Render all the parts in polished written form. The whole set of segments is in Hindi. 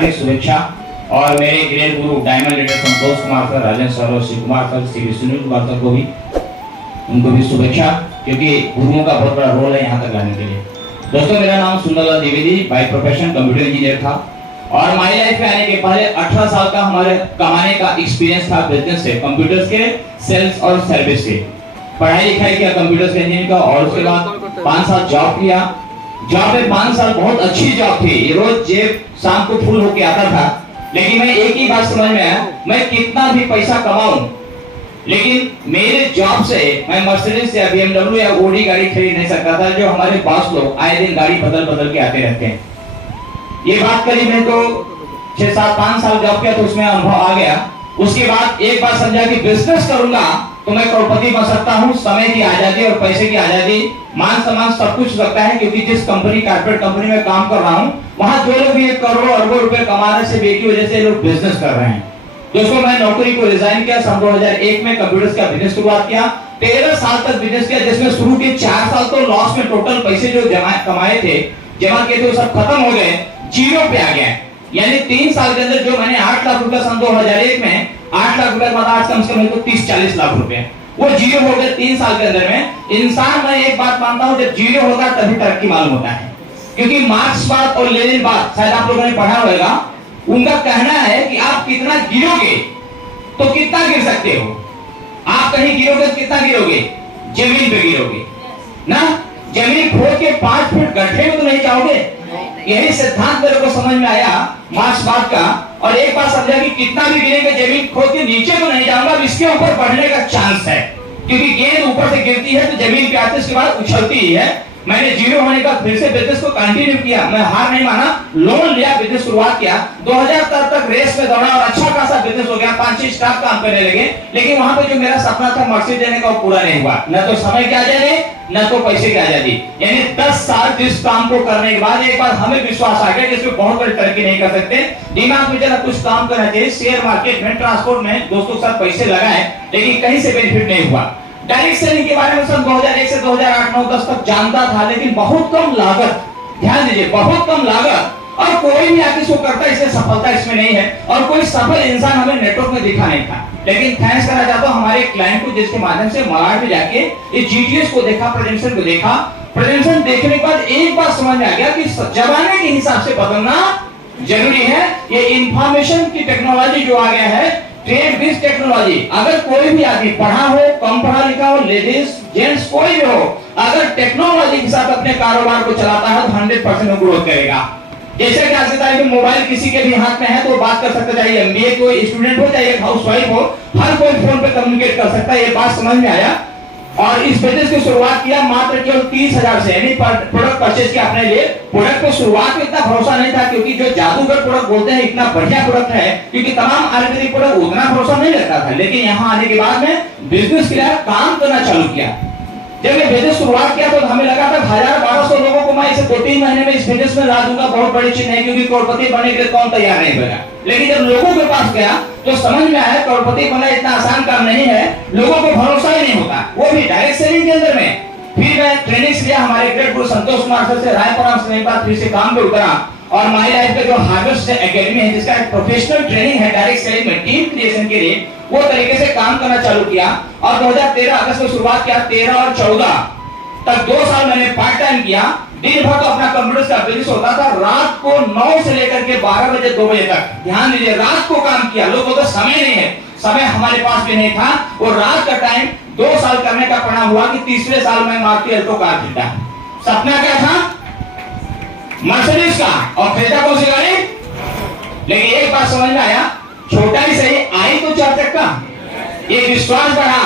हार्दिक शुभेच्छा और मेरे ग्रेट गुरु diamond leader Santosh Kumar sir, Rajendra sir और शिव कुमार सर, श्री सुनील कुमार सर को भी, उनको भी शुभेच्छा, क्योंकि गुरुओं का बहुत बड़ा रोल है यहाँ तक लाने के लिए। दोस्तों, मेरा नाम Sundarlal Dwivedi, by profession computer engineer था और माई लाइफ में आने के पहले 18 साल का हमारे कमाने का एक्सपीरियंस था बिजनेस से, कंप्यूटर्स के सेल्स और सर्विस से। पढ़ाई लिखाई किया कंप्यूटर्स के इंजीनियरिंग का और उसके बाद 5 साल जॉब किया। जॉब में 5 साल बहुत अच्छी जॉब थी, रोज जेब शाम को फुल होके आता था, लेकिन मैं एक ही बात समझ में आया, मैं कितना भी पैसा कमाऊं लेकिन मेरे जॉब से मैं मर्सिडीज या BMW या ओडी गाड़ी खरीद नहीं सकता था, जो हमारे बॉस लोग आए दिन गाड़ी बदल बदल के आते रहते हैं। ये बात करी मैं तो 6-7-5 साल जॉब किया तो उसमें अनुभव आ गया। उसके बाद एक बार समझा कि बिजनेस करूंगा तो मैं करोड़पति बन सकता हूँ। समय की आजादी और पैसे की आजादी, मान सम्मान सब कुछ लगता है, क्योंकि जिस कंपनी कारपोरेट कंपनी में काम कर रहा हूँ वहां जो लोग भी करोड़ों अरबों रुपए कमाने से एक ही वजह से लोग बिजनेस कर रहे हैं। दोस्तों, मैं नौकरी को रिजाइन किया, सन 2001 में कंप्यूटर्स का बिजनेस शुरुआत किया। 13 साल तक बिजनेस किया, जिसमें शुरू के 4 साल तो लॉस में, टोटल पैसे जो कमाए थे, जमा किए थे, वो सब खत्म हो गए, जीरो पे आ गए। यानी 3 साल के अंदर जो मैंने 8 लाख रुपए सन 2001 में 8 लाख रुपए बाद आज कम से कम 30-40 लाख रुपए वो जीरो हो गए 3 साल के अंदर में। इंसान, मैं एक बात मानता हूं, जब जीरो होगा तभी तरक्की मालूम होता है, क्योंकि मार्क्सवाद और लेनिनवाद शायद आप लोगों ने पढ़ा होगा, उनका कहना है कि आप कितना गिरोगे तो कितना गिर सकते हो। आप कहीं गिरोगे तो कितना गिरोगे, जमीन पे गिरोगे ना, जमीन खोद के 5 फुट गड्ढे में तो नहीं जाओगे। यही सिद्धांत मेरे को समझ में आया मार्क्सवाद का, और एक बार समझा कि कितना भी गिरेंगे जमीन खोद के नीचे तो नहीं जाऊंगा, इसके ऊपर बढ़ने का चांस है, क्योंकि गेंद ऊपर से गिरती है तो जमीन पे आते उसके बाद उछलती ही है। मैंने जीरो होने का फिर से बिजनेस को कंटिन्यू किया, मैं हार नहीं माना, लोन लिया, बिजनेस शुरुआत किया। 2000 तक रेस में दौड़ा और अच्छा खासा बिजनेस हो गया, 5-6 स्टाफ काम करने लगे। लेकिन वहां पे जो मेरा सपना था मर्सिडीज लेने का, वो पूरा नहीं हुआ। न तो समय की आजादी, न तो पैसे की आजादी। यानी 10 साल जिस काम को करने के बाद एक बार हमें विश्वास आ गया कि इसमें बहुत बड़ी तरक्की नहीं कर सकते, दिमाग में जरा कुछ काम करना चाहिए। शेयर मार्केट में, ट्रांसपोर्ट में दोस्तों के साथ पैसे लगाए, लेकिन कहीं से बेनिफिट नहीं हुआ। डायरेक्ट सेलिंग के बारे में सन 2001 से 2008-9-10 तक जानता था, लेकिन बहुत कम लागत, ध्यान दीजिए, बहुत कम लागत, और कोई भी आके इसको करता, इसमें सफलता इसमें नहीं है, और कोई सफल इंसान हमें नेटवर्क में दिखा नहीं था। लेकिन थैंक्स करना चाहता हूं हमारे क्लाइंट को, जिसके माध्यम से मलाड में जाके ये जीटीएस को देखा, प्रेजेंटेशन को देखा। प्रेजेंटेशन देखने के बाद एक बार समझ में आ गया कि जमाने के हिसाब से बदलना जरूरी है। ये इंफॉर्मेशन की टेक्नोलॉजी जो आ गया है, ट्रेड बेस्ड टेक्नोलॉजी, अगर कोई भी आदमी पढ़ा हो, कम पढ़ा लिखा हो, लेडीज जेंट्स कोई भी हो, अगर टेक्नोलॉजी के साथ अपने कारोबार को चलाता है तो 100% ग्रोथ करेगा। जैसे कि आज के तारीख में मोबाइल किसी के भी हाथ में है तो बात कर सकता, चाहे एमबीए कोई स्टूडेंट हो, चाहे हाउसवाइफ हो, हर कोई फोन पे कम्युनिकेट कर सकता है। ये बात समझ में आया और इस बिजनेस की शुरुआत किया मात्र केवल 30,000 से, यानी प्रोडक्ट परचेज किया अपने लिए। प्रोडक्ट को शुरुआत में इतना भरोसा नहीं था, क्योंकि जो जादूगर प्रोडक्ट बोलते हैं इतना बढ़िया प्रोडक्ट है, क्योंकि तमाम आयुर्वेदिक प्रोडक्ट उतना भरोसा नहीं लगता था। लेकिन यहाँ आने के बाद में बिजनेस किया, काम करना चालू किया। जब मैं बिजनेस शुरुआत किया तो हमें लगा था 1000-1200 लोगों को मैं इसे 2-3 महीने में इस बिजनेस में ला दूंगा, बहुत बड़ी चीज नहीं, क्योंकि करोड़पति बनने के लिए कौन तैयार नहीं बना। लेकिन जब लोगों के पास गया तो समझ में आया करोड़पति बनना इतना आसान काम नहीं है, लोगों को भरोसा ही नहीं होता, वो भी डायरेक्ट सेलिंग के अंदर में। फिर मैं ट्रेनिंग लिया हमारे ग्रेट गुरु संतोष कुमार सर से, रायपुर से एक बार फिर से काम पे उतरा, और माई लाइफ का जो हार्वेस्ट एकेडमी है, जिसका एक प्रोफेशनल ट्रेनिंग है डायरेक्ट सेलिंग में, टीम क्रिएशन के लिए, वो तरीके से काम करना चालू किया। और 2013 अगस्त में शुरुआत किया, 13 और 14 तक 2 साल मैंने पार्ट टाइम किया। दिन भर तो अपना कंप्यूटर का बिजनेस होता था, रात को 9 से लेकर के 12 बजे 2 बजे तक, ध्यान दीजिए, रात को काम किया। लोगों को समय नहीं है, समय हमारे पास भी नहीं था, और रात का टाइम 2 साल करने का परिणाम हुआ कि तीसरे साल में मारुति अल्टो कार खरीदा। सपना क्या था, मर्सिडीज का, और खरीदा कौन सी गाड़ी। लेकिन एक बात समझ में आया, छोटा ही सही, आई तो 4 चक्का। ये विश्वास बढ़ा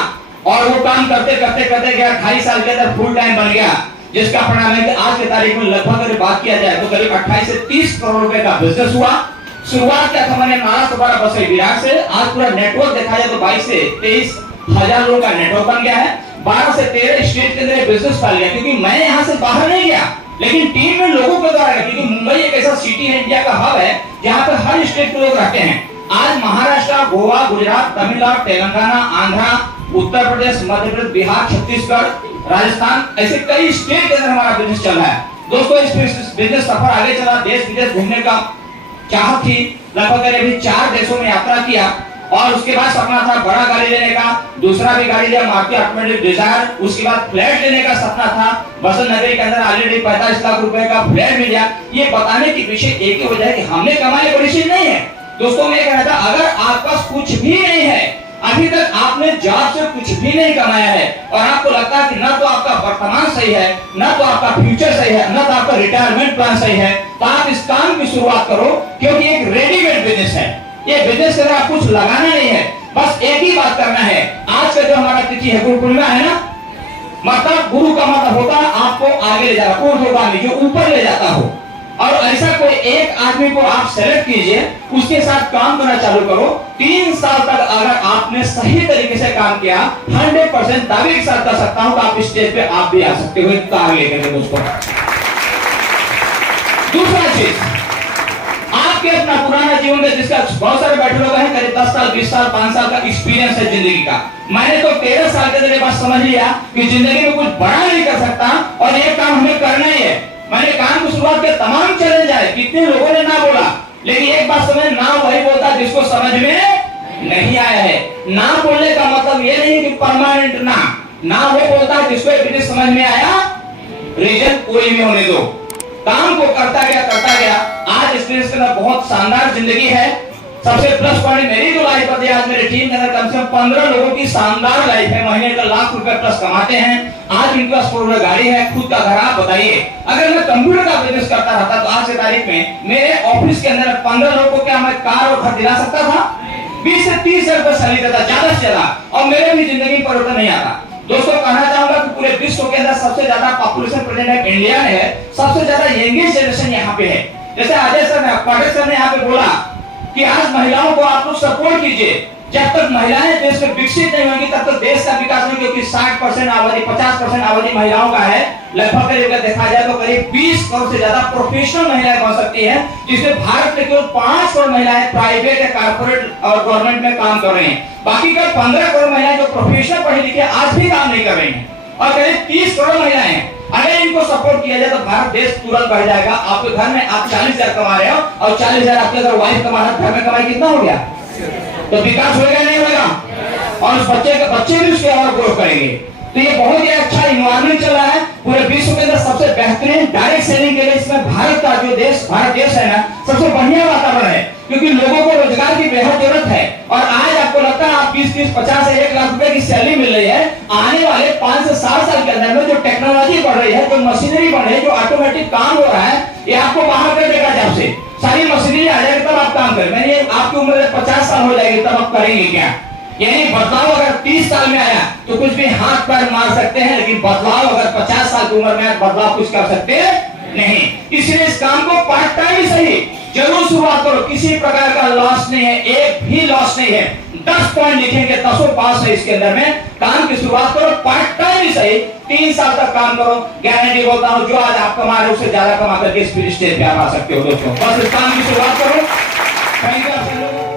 और वो काम करते करते करते गया, 28 साल के अंदर फुल टाइम बन गया, जिसका परिणाम है कि आज के तारीख में लगभग अगर बात किया जाए तो करीब 28 से 30 करोड़ रुपए का बिजनेस हुआ। शुरुआत क्या था, मैंने महाराष्ट्र द्वारा बसे विराट से, आज पूरा नेटवर्क देखा जाए तो 22 से 23 हजार लोगों का नेटवर्क बन गया है। 12 से 13 स्टेट के अंदर बिजनेस फैल गया, क्योंकि मैं यहाँ से बाहर नहीं गया, लेकिन टीम में लोगों के द्वारा, क्योंकि मुंबई एक ऐसा सिटी है, इंडिया का हब है, जहाँ पे हर स्टेट के लोग रहते हैं। आज महाराष्ट्र, गोवा, गुजरात, तमिलनाडु, तेलंगाना, आंध्रा, उत्तर प्रदेश, मध्य प्रदेश, बिहार, छत्तीसगढ़, राजस्थान, ऐसे कई स्टेट के अंदर हमारा बिजनेस चल रहा है। दोस्तों, इस बिजनेस सफर आगे चला, देश विदेश घूमने का चाहत थी। लगभग अभी 4 देशों में यात्रा किया और उसके बाद सपना था बड़ा गाड़ी लेने का, दूसरा भी गाड़ी लिया मारुति ऑटोमेटिक डिजायर। उसके बाद फ्लैट लेने का सपना था। बसंत नगरी के अंदर ऑलरेडी 45 लाख रुपए का फ्लैट मिल गया। ये बताने के पीछे एक ही वजह है कि हमने कमाई बड़ी चीज नहीं है। दोस्तों मैं कह रहा था, अगर आपके पास कुछ भी नहीं है, अभी तक आपने जॉब से कुछ भी नहीं कमाया है और आपको लगता है कि ना तो आपका वर्तमान सही है, ना तो आपका फ्यूचर सही है, ना तो आपका रिटायरमेंट प्लान सही है, तो आप इस काम की शुरुआत करो, क्योंकि एक रेडीमेड बिजनेस है। ये बिजनेस के अंदर आप कुछ लगाना नहीं है, बस एक ही बात करना है। आज का जो हमारा तिथि है गुरु पूर्णिमा है ना, मतलब गुरु का मतलब होता है आपको आगे ले जाना, ऊर्ध्वगामी, जो ऊपर ले जाता हो। और ऐसा कोई एक आदमी को आप सेलेक्ट कीजिए, उसके साथ काम करना चालू करो। 3 साल तक अगर आपने सही तरीके से काम किया, 100% दावे के साथ कर सकता हूं कि आप स्टेज पे आप भी आ सकते हो एक कार लेकर के। दोस्तों दूसरा चीज, आपके अपना पुराना जीवन में जिसका बहुत सारे बैठे लोग हैं, करीब 10 साल 20 साल 5 साल का एक्सपीरियंस है जिंदगी का। मैंने तो 13 साल के अंदर बात समझ लिया कि जिंदगी में कुछ बड़ा नहीं कर सकता और ये काम हमें करना ही है। मैंने काम की शुरुआत के तमाम चैलेंज आए, कितने लोगों ने ना बोला, लेकिन एक बात समझ, ना वही बोलता जिसको समझ में नहीं आया है। ना बोलने का मतलब ये नहीं कि परमानेंट ना वो बोलता है जिसको बिजनेस समझ में आया, रीजन कोई भी होने दो, काम को करता गया। आज इस बिजनेस के अंदर बहुत शानदार जिंदगी है। सबसे प्लस पॉइंट मेरी जो लाइफ होती है, आज मेरी टीम के अंदर कम से कम 15 लोगों की शानदार लाइफ है, महीने का लाख रुपए प्लस कमाते हैं। आज इनके पास 4 गाड़ी है, खुद का घर। आप बताइए, अगर मैं कंप्यूटर का बिजनेस करता रहता तो आज की तारीख में मेरे ऑफिस के अंदर 15 लोगों को क्या मैं कार और घर दिला सकता था? 20 से 30 हजार रुपए सैलरी देता ज्यादा से ज्यादा, और मेरे भी जिंदगी में परिवर्तन नहीं आता। दोस्तों कहना चाहूंगा कि पूरे विश्व के अंदर सबसे ज्यादा पॉपुलेशन प्रेजेंट है इंडिया में है, सबसे ज्यादा यंगेस्ट जनरेशन यहाँ पे है। जैसे अजय सर ने, पाटिल सर ने यहाँ पे बोला कि आज महिलाओं को आप लोग सपोर्ट कीजिए। जब तक महिलाएं देश में विकसित नहीं होंगी तब तक देश का विकास नहीं, क्योंकि 60% आबादी 50% आबादी महिलाओं का है। लगभग अगर देखा जाए तो करीब 20 करोड़ से ज्यादा प्रोफेशनल महिलाएं बन सकती है, जिसमें भारत में केवल 5 करोड़ महिलाएं प्राइवेट या कारपोरेट और गवर्नमेंट में काम कर रही हैं। बाकी का 15 करोड़ महिलाएं जो प्रोफेशनल पढ़ी लिखी आज भी काम नहीं कर रही हैं, और करीब 30 करोड़ महिलाएं हैं। अगर इनको सपोर्ट किया जाए तो भारत देश तुरंत बढ़ जाएगा। आपके घर में आप 40,000 कमा रहे हो और 40,000 आपके अगर वाइफ कमा रहा है, घर में कमाई कितना हो गया? तो विकास होगा नहीं होगा, और उस बच्चे भी उसके और ग्रो करेंगे। तो ये बहुत ही अच्छा इन्वायरमेंट चल रहा है पूरे विश्व के अंदर। सबसे बेहतरीन डायरेक्ट सेलिंग के लिए इसमें भारत का जो देश, भारत देश है ना, सबसे बढ़िया वातावरण है, क्योंकि लोगों को रोजगार की बेहद जरूरत है। और आज आपको लगता है आप 20-30, 50 से 1 लाख रुपए की सैलरी मिल रही है, आने वाले 5 से 7 साल के अंदर में जो टेक्नोलॉजी बढ़ रही है, जो मशीनरी बढ़ रही है, जो ऑटोमेटिक काम हो रहा है, ये आपको बाहर कर देगा। जब से सारी मशीनरी आ जाएगी तब आप काम करें। मैंने आपकी उम्र 50 साल हो जाएगी तब आप करेंगे क्या? यानी बदलाव अगर 30 साल में आया तो कुछ भी हाथ पैर मार सकते हैं, लेकिन बदलाव अगर 50 साल की उम्र में आया, बदलाव कुछ कर सकते नहीं। इसलिए इस काम को पार्ट टाइम ही सही जरूर शुरुआत करो। किसी प्रकार का लॉस नहीं है, एक भी लॉस नहीं है। 10 पॉइंट लिखेंगे, 10 पास है इसके अंदर में। काम की शुरुआत करो, पार्ट टाइम ही सही, 3 साल तक काम करो। गारंटी बोलता हूं, जो आज आप कमा रहे हो उससे ज्यादा कमा करके स्टेज पे आ सकते हो। दोस्तों बस इस काम की शुरुआत करो। Thank you.